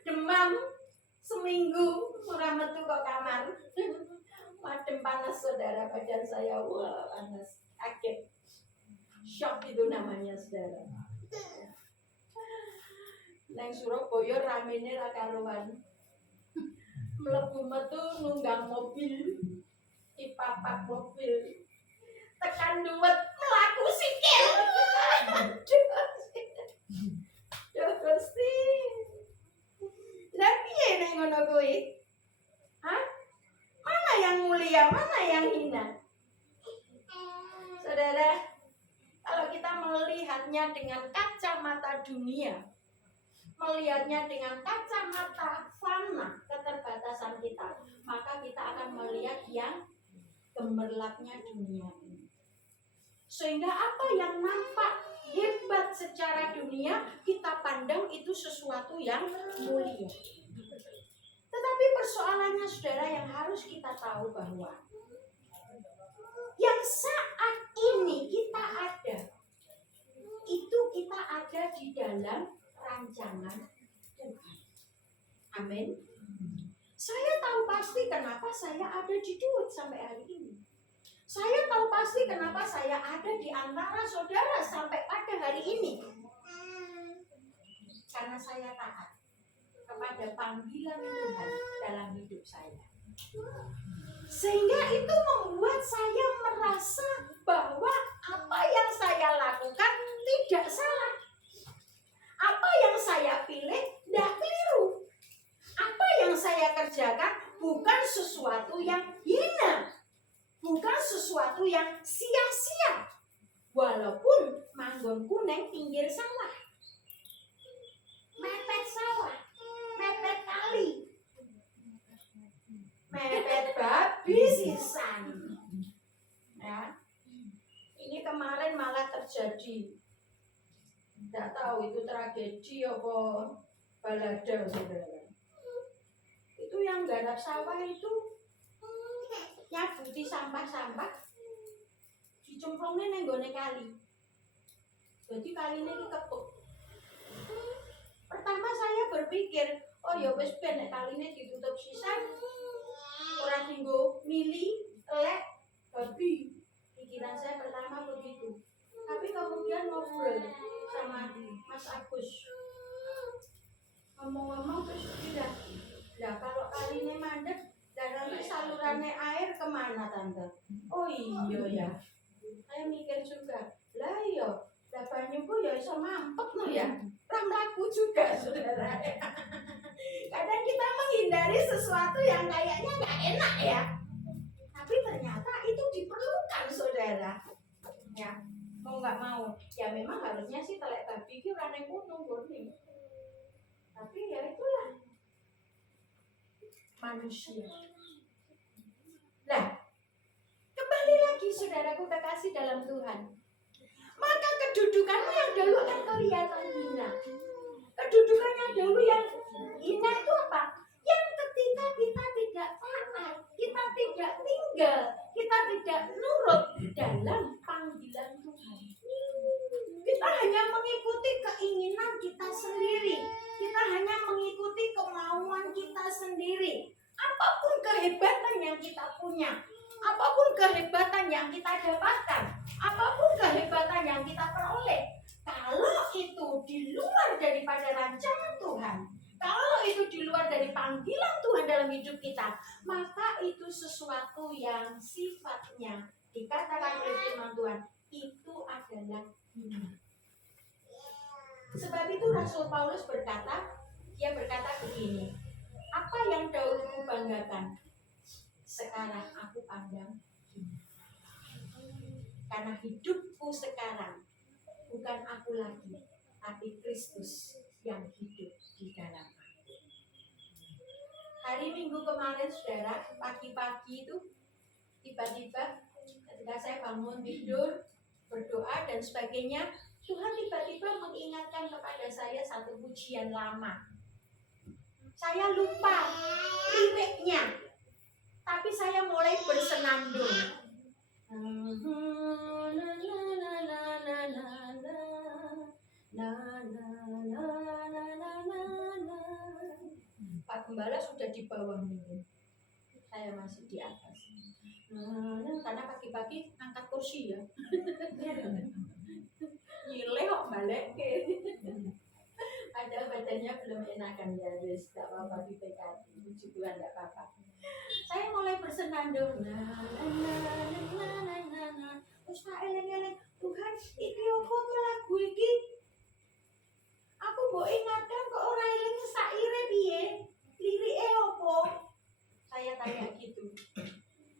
demam seminggu, ora metu kok kamar. Madem panas, saudara, badan saya wah panas, kaget, shock itu namanya, saudara. Nang Surabaya ramene ra karuan. Mlebu metu nunggang mobil, dipapak mobil. Tekan duwet mlaku sikil. Duh Gusti. Lah piye nek ngono kuwi? Hah? Mana yang mulia, mana yang hina? Saudara, kalau kita melihatnya dengan kacamata dunia, melihatnya dengan kacamata fana, keterbatasan kita, maka kita akan melihat yang gemerlapnya dunia ini. Sehingga apa yang nampak hebat secara dunia, kita pandang itu sesuatu yang mulia. Tetapi persoalannya, saudara, yang harus kita tahu bahwa yang saat ini kita ada, itu kita ada di dalam rancangan Tuhan. Amin. Saya tahu pasti kenapa saya ada di Duet sampai hari ini. Saya tahu pasti kenapa saya ada di antara saudara sampai pada hari ini. Karena saya taat kepada panggilan Tuhan dalam hidup saya. Sehingga itu membuat saya merasa bahwa apa yang saya lakukan tidak salah. Apa yang saya pilih tidak keliru. Apa yang saya kerjakan bukan sesuatu yang hina. Bukan sesuatu yang sia-sia. Walaupun manggonku neng pinggir sawah. Mepet sawah. Mepet kali. Mepet babi sisan. Ya. Ini kemarin malah terjadi. Tidak tahu itu tragedi apa balada, saudara. Itu yang garap sawah itu nyabuti sampah-sampah dicemplungnya neng gone kali. Jadi kalinya ini kepuk. Pertama saya berpikir, oh ya wis ben nek kaline ditutup sisan ora dinggo mili, elek, babi. Pikiran saya pertama begitu. Tapi kemudian ngobrol sama Mas Agus. Ngomong-ngomong terus bilang, lah kalau kaline mandek dan nanti salurannya air kemana tante? Oh iya ya. Saya mikir juga, lah iya, lah banyuku ya iso mampet no ya. Ramlaku juga, saudara. Kadang kita menghindari sesuatu yang kayaknya nggak enak ya. Tapi ternyata itu diperlukan, saudara. Ya, mau nggak mau. Ya memang harusnya sih telek babi itu rane gunung gurning. Tapi ya itulah manusia. Nah, kembali lagi saudaraku kekasih dalam Tuhan. Maka kedudukanmu yang dulu akan kelihatan hina. Kedudukan yang dulu yang hina itu apa? Yang ketika kita tidak taat, kita tidak tinggal, kita tidak nurut dalam panggilan Tuhan. Kita hanya mengikuti keinginan kita sendiri. Kita hanya mengikuti kemauan kita sendiri. Apapun kehebatan yang kita punya, apapun kehebatan yang kita dapatkan, apapun kehebatan yang kita peroleh, kalau itu di luar daripada rancangan Tuhan, kalau itu di luar dari panggilan Tuhan dalam hidup kita, maka itu sesuatu yang sifatnya dikatakan oleh firman Tuhan itu adalah hina. Sebab itu Rasul Paulus berkata, dia berkata begini, apa Apa yang dahulu kubanggakan, sekarang aku pandang hina. Karena hidupku sekarang bukan aku lagi, tapi Kristus yang hidup di dalam aku. Hari Minggu kemarin, saudara, pagi-pagi itu tiba-tiba ketika saya bangun tidur, berdoa dan sebagainya, Tuhan tiba-tiba mengingatkan kepada saya satu pujian lama. Saya lupa liriknya, tapi saya mulai bersenandung. Pak Gembala sudah di bawah mungkin, saya masih di atas. Karena pagi-pagi angkat kursi ya. Nyile kok balik ke. Ada badannya belum enakan ya, wis gak apa-apa di PKD. Puji Tuhan gak apa-apa. Saya mulai bersenandung. Terus tak eleng-eleng, Tuhan, iki opo to lagu iki? Aku mbok ingatkan kok ora eling saire piye? Lirike opo? Saya tanya gitu.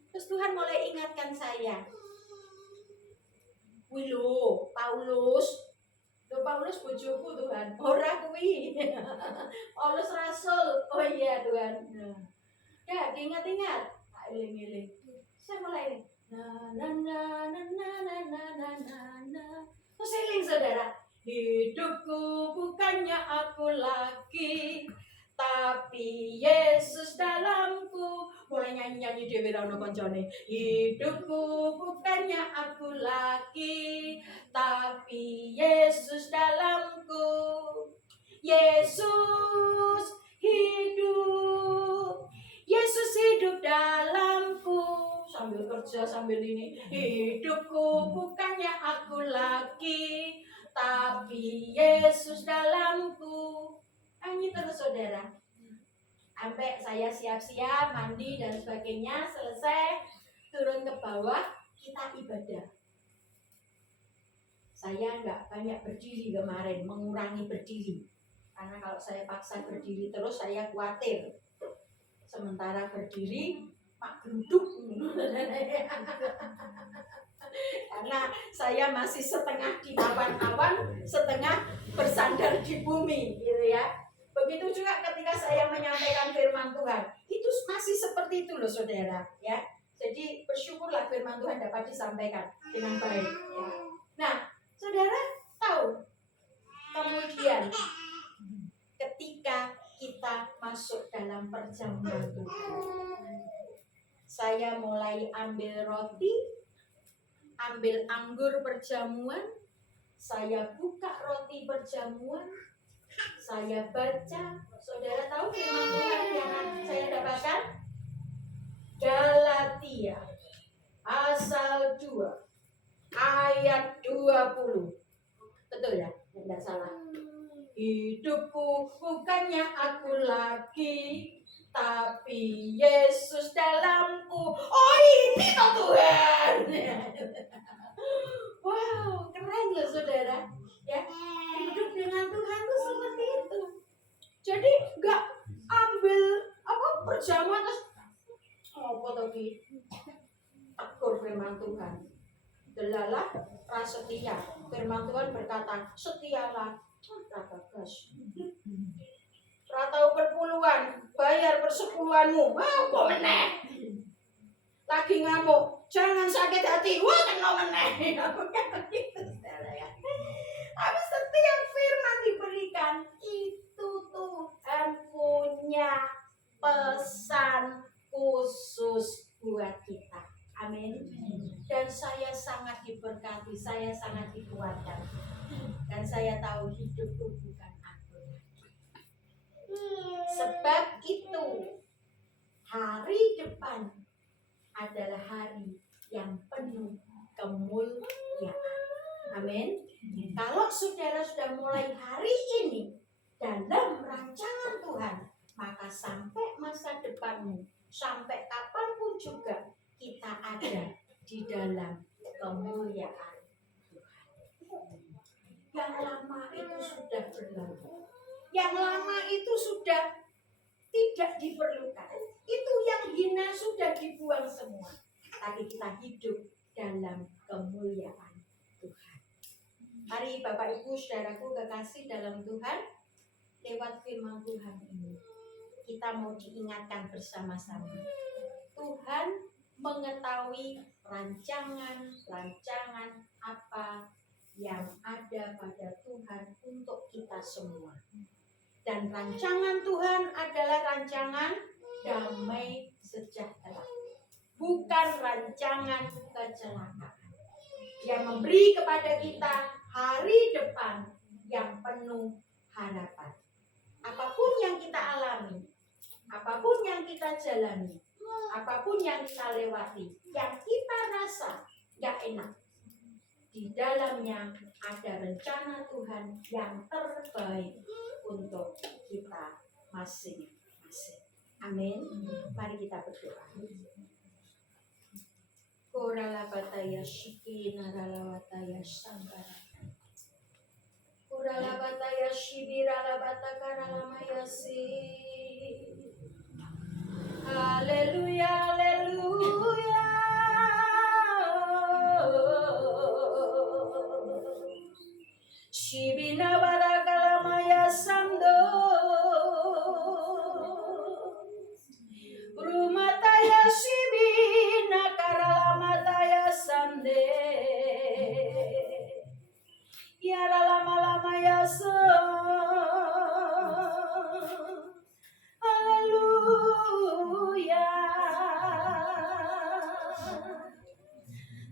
Terus Tuhan mulai ingatkan saya. Wih lho, Paulus bojoku Tuhan. Ora kuwi. Paulus rasul. Oh iya Tuhan. Ya, diingat-ingat. Tak eling-eling. Saya mulai terus eling saudara. Hidupku bukannya aku lagi, tapi Yesus dalamku. Mulai nyanyi-nyanyi dhewe ra ono koncone. Hidupku bukannya aku lagi, tapi Yesus dalamku. Yesus hidup, Yesus hidup dalamku. Sambil kerja sambil ini. Hidupku bukannya aku lagi, tapi Yesus dalamku. Nyanyi terus saudara. Sampai saya siap-siap mandi dan sebagainya, selesai turun ke bawah, kita ibadah. Saya nggak banyak berdiri kemarin, mengurangi berdiri. Karena kalau saya paksa berdiri terus saya khawatir. Sementara berdiri, mak geruduk. Karena saya masih setengah di awan-awan, setengah bersandar di bumi, gitu ya. Begitu juga ketika saya menyampaikan firman Tuhan, itu masih seperti itu loh saudara, ya. Jadi bersyukurlah firman Tuhan dapat disampaikan dengan baik. Ya. Nah, saudara tahu, kemudian ketika kita masuk dalam perjamuan Tuhan, saya mulai ambil roti, ambil anggur perjamuan, saya buka roti perjamuan, saya baca. Saudara tahu firman Tuhan yang saya dapatkan? Galatia pasal 2 ayat 20. Betul ya? Tidak salah. Hidupku bukannya aku lagi, tapi Yesus dalamku. Oh ini toh Tuhan. Wow, keren loh saudara. Ya, hidup dengan Tuhan tuh seperti itu. Jadi nggak ambil perjamuan terus apa tadi? Tegur firman Tuhan. Delalah prasetia. Firman Tuhan berkata, setialah. Bagas. Ratau perpuluhan, bayar persepuluhanmu. Wah, kok meneh? Lagi ngamuk, jangan sakit hati. Wah, kena meneh. Tapi setiap firman diberikan, itu Tuhan punya pesan khusus buat kita. Amin. Dan saya sangat diberkati, saya sangat dikuatkan. Dan saya tahu hidupku bukan aku. Sebab itu, hari depan adalah hari yang penuh kemuliaan. Amin. Kalau saudara sudah mulai hari ini dalam rancangan Tuhan, maka sampai masa depanmu, sampai kapanpun juga kita ada di dalam kemuliaan Tuhan. Yang lama itu sudah berlalu. Yang lama itu sudah tidak diperlukan. Itu yang hina sudah dibuang semua. Tapi kita hidup dalam kemuliaan Tuhan. Mari Bapak Ibu saudaraku kekasih dalam Tuhan, lewat firman Tuhan ini kita mau diingatkan bersama-sama. Tuhan mengetahui rancangan-rancangan apa yang ada pada Tuhan untuk kita semua. Dan rancangan Tuhan adalah rancangan damai sejahtera, bukan rancangan kecelakaan. Yang memberi kepada kita hari depan yang penuh harapan. Apapun yang kita alami, apapun yang kita jalani, apapun yang kita lewati, yang kita rasa gak enak, di dalamnya ada rencana Tuhan yang terbaik untuk kita masing-masing. Amin. Mari kita berdoa. Korala bataya shiki narala bataya sangkara. Korala bataya shibirala batakarala mayasi. Haleluya, haleluya. Shibina barakala maya sando. Rumataya shibina karalamataya sande. Yara lama-lama ya so. Haleluya.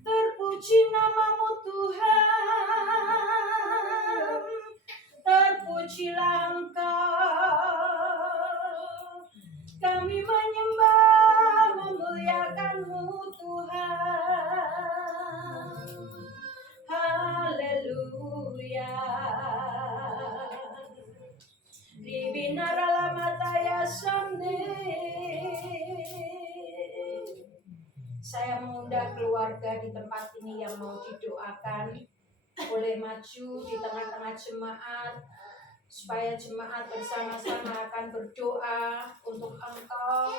Terpuji namamu Tuhan. Terpujilah Engkau. Kami menyembah, memuliakan-Mu Tuhan. Haleluya. Ribinara mataya sande. Saya mengundang keluarga di tempat ini yang mau didoakan, boleh maju di tengah-tengah jemaat, supaya jemaat bersama-sama akan berdoa untuk engkau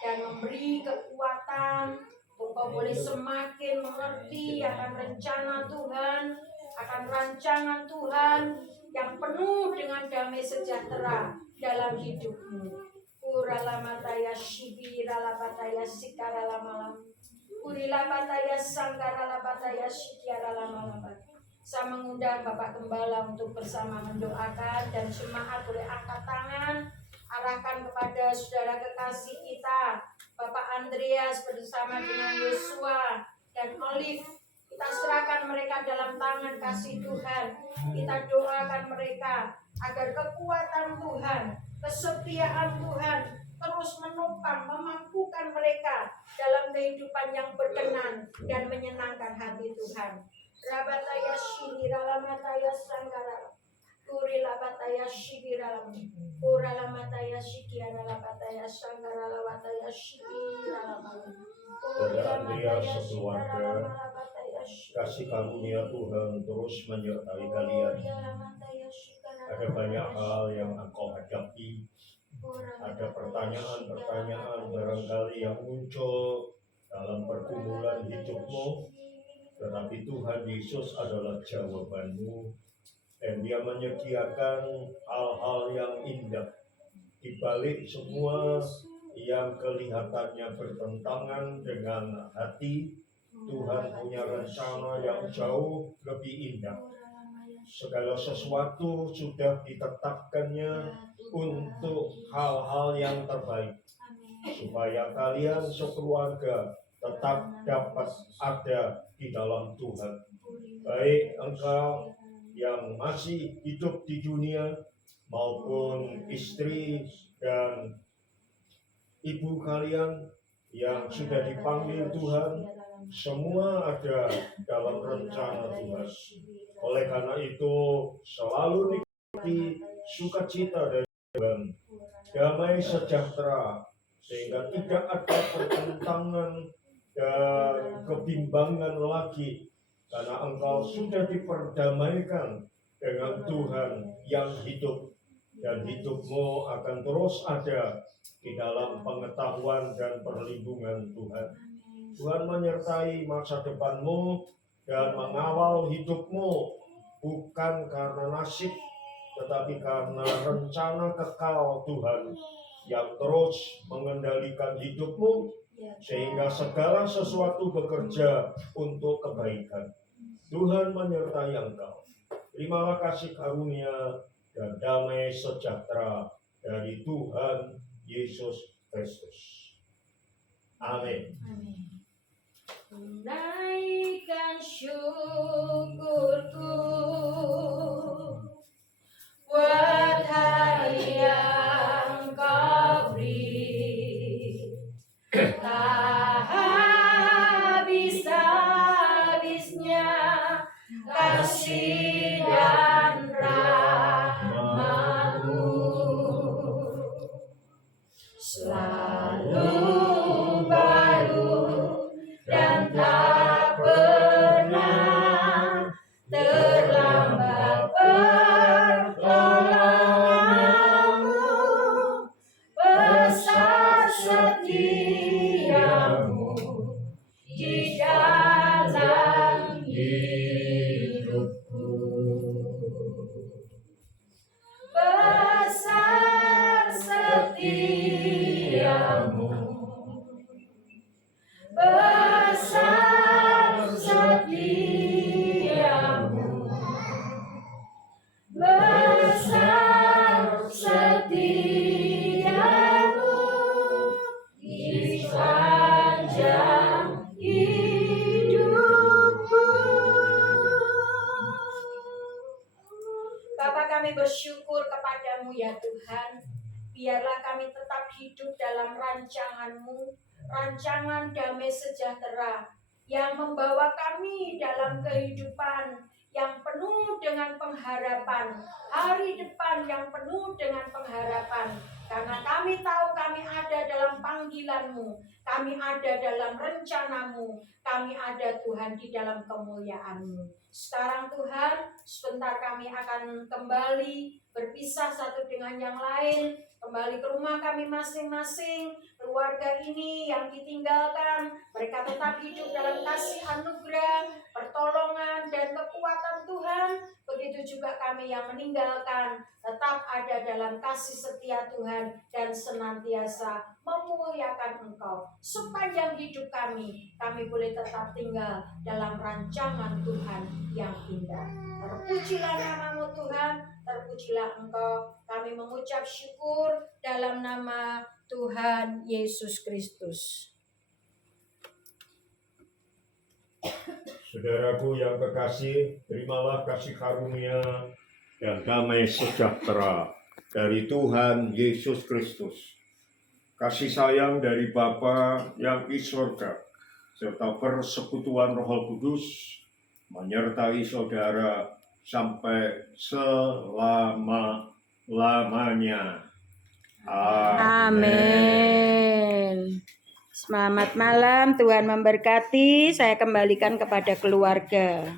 dan memberi kekuatan. Engkau boleh semakin mengerti akan rencana Tuhan, akan rancangan Tuhan yang penuh dengan damai sejahtera dalam hidupmu. Urala mataya shibirala bataya sikarala malam. Urila bataya sangkarala bataya shikarala malam. Saya mengundang Bapak Gembala untuk bersama mendoakan, dan jemaat boleh angkat tangan, arahkan kepada saudara kekasih kita, Bapak Andreas bersama dengan Yosua dan Olive. Kita serahkan mereka dalam tangan kasih Tuhan. Kita doakan mereka agar kekuatan Tuhan, kesetiaan Tuhan terus menopang, memampukan mereka dalam kehidupan yang berkenan dan menyenangkan hati Tuhan. Rabataya shibiramataya sanggara. Urilabataya shibiralam. Uralamataya shikiaralabataya sanggaralataya shibiralam. Urilamataya sekeluarga, kasih karunia Tuhan terus menyertai kalian. Ada banyak hal yang engkau hadapi. Ada pertanyaan-pertanyaan barangkali yang muncul dalam pergumulan hidupmu. Tetapi Tuhan Yesus adalah jawabanmu, dan Dia menyediakan hal-hal yang indah di balik semua yang kelihatannya bertentangan dengan hati. Tuhan punya rencana yang jauh lebih indah. Segala sesuatu sudah ditetapkannya untuk hal-hal yang terbaik, supaya kalian sekeluarga tetap dapat ada di dalam Tuhan. Baik engkau yang masih hidup di dunia, maupun istri dan ibu kalian yang sudah dipanggil Tuhan, semua ada dalam rencana Tuhan. Oleh karena itu, selalu nikmati sukacita dan damai sejahtera, sehingga tidak ada pertentangan dan kebimbangan lagi, karena engkau sudah diperdamaikan dengan Tuhan yang hidup. dan hidupmu akan terus ada di dalam pengetahuan dan perlindungan Tuhan. Tuhan menyertai masa depanmu dan mengawal hidupmu bukan karena nasib, tetapi karena rencana kekal Tuhan yang terus mengendalikan hidupmu sehingga segala sesuatu bekerja untuk kebaikan. Tuhan menyertai engkau. Terimalah kasih karunia dan damai sejahtera dari Tuhan Yesus Kristus. Amin. Naikkan syukurku buat hari yang Kau beri, tak habis-habisnya kasih dan rahmat-Mu, selalu baru dan tak pernah terlambat pertolongan-Mu, besar setiamu di dalam hidupku, besar setiamu, besar setiamu, besar setiamu di sepanjang hidupku. Bapa, kami bersyukur kepadamu ya Tuhan. Biarlah kami tetap hidup dalam rancangan-Mu, rancangan damai sejahtera yang membawa kami dalam kehidupan yang penuh dengan pengharapan, hari depan yang penuh dengan pengharapan. Karena kami tahu kami ada dalam panggilan-Mu, kami ada dalam rencana-Mu, kami ada Tuhan di dalam kemuliaan-Mu. Sekarang Tuhan, sebentar kami akan kembali berpisah satu dengan yang lain, kembali ke rumah kami masing-masing. Keluarga ini yang ditinggalkan, mereka tetap hidup dalam kasih anugerah, pertolongan, dan kekuatan Tuhan. Begitu juga kami yang meninggalkan, tetap ada dalam kasih setia Tuhan dan senantiasa memuliakan Engkau. Sepanjang hidup kami boleh tetap tinggal dalam rancangan Tuhan yang indah. Terpujilah nama-Mu Tuhan, terpujilah Engkau. Kami mengucap syukur dalam nama Tuhan Yesus Kristus. Saudaraku yang kekasih, terimalah kasih karunia dan damai sejahtera dari Tuhan Yesus Kristus. Kasih sayang dari Bapa yang di surga, serta persekutuan Roh Kudus menyertai saudara sampai selama-lamanya. Amin. Selamat malam, Tuhan memberkati. Saya kembalikan kepada keluarga.